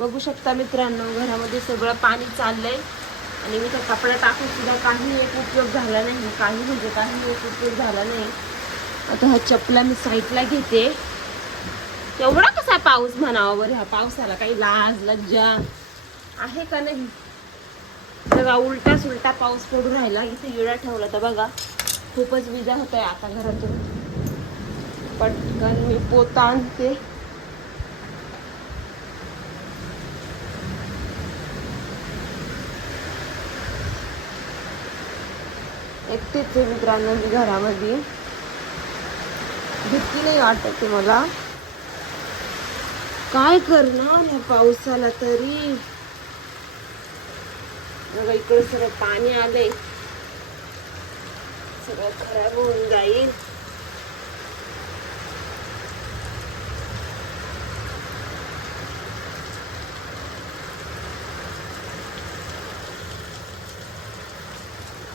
बघू शकता मित्रांनो घरामध्ये सगळं पाणी चाललंय. आणि मी त्या कपडा टाकून सुद्धा काही एक उपयोग झाला नाही. काही म्हणजे काही एक उपयोग झाला नाही. आता ह्या चपला मी साईडला घेते. एवढा कसा पाऊस म्हणावा बरं ह्या पावसाला? काही लाज लज्जा आहे का नाही? सगळा उलटा सुलटा पाऊस पडून राहिला. इथे विडा ठेवला तर बघा खूपच विजा होत आहे आता घरातून. पटकन मी पोता आणते. एकटेच आहे मित्रांनो मी घरामध्ये. भीती नाही वाटत मला. काय करणार या पावसाला तरी? बघा इकडे सगळं पाणी आलंय. सगळं खराब होऊन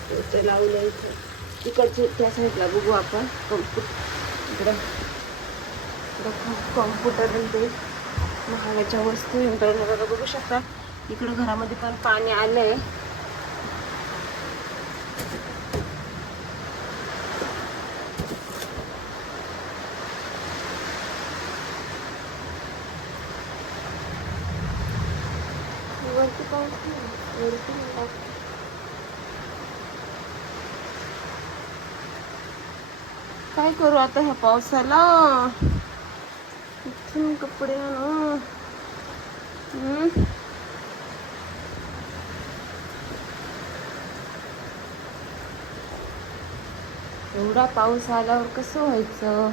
जाईल ते लावलं इथं. इकडचे त्या साईडला बघू आपण. कम्प्युटर इकडं. कॉम्प्युटर ते. महागाच्या वस्तू इंटरनेट बघा बघू शकता. इकडं घरामध्ये पण पाणी आलंय. वरती पाऊस नाही. वरती नाही पाऊस. काय करू आता ह्या पावसाला? इथून कपडे आणू. हम्म. एवढा पाऊस आल्यावर कसं व्हायचं?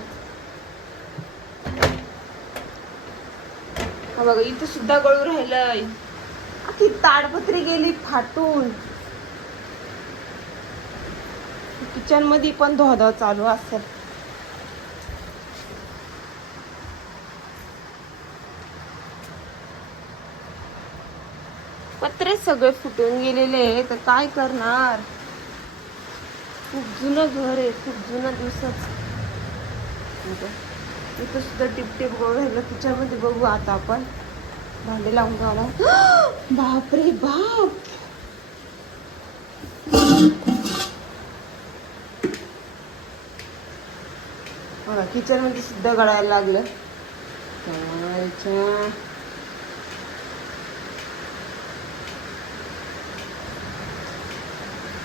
हा बघा इथं सुद्धा गळू राहिलंय. ती ताडपत्री गेली फाटून. किचनमध्ये पण धोधा चालू असेल. पत्रे सगळे फुटून गेलेले तर काय करणार? खूप जुनं घर आहे खूप जुनं दिवसाच. म्हणजे इथं सुद्धा टिपटिप टिप गळ राहिलं बघू आता आपण. भांडे लावून गावला बाप! रे बाप किचनमध्ये सुद्धा गळायला लागलं.